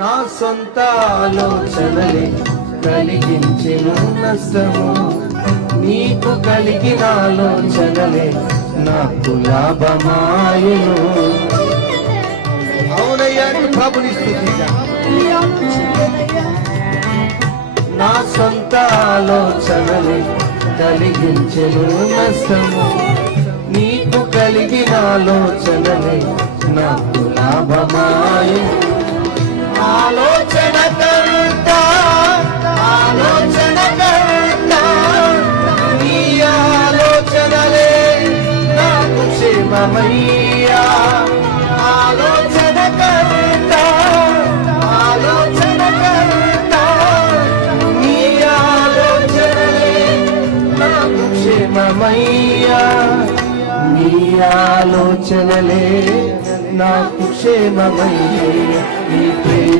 నా సొంత ఆలోచనలే కలిగించెను నష్టము, నీకు కలిగిన ఆలోచనలే నాకు లాభమాయను. అవునయ్యా, ప్రభుని స్తుతించా. నా సొంత ఆలోచనలే కలిగించెను నష్టము, నీకు కలిగిన ఆలోచనలే నాకు లాభమాయను. ఆలోచనకర్త ఆలోచనకర్త నీ ఆలోచనలే నాకు క్షేమమయ్యా. ఆలోచనకర్త ఆలోచనకర్త నీ ఆలోచనలే నాకు క్షేమమయ్యా. నీ ఆలోచనలే నాకు క్షేమమయ్యా. నీ ప్రేమ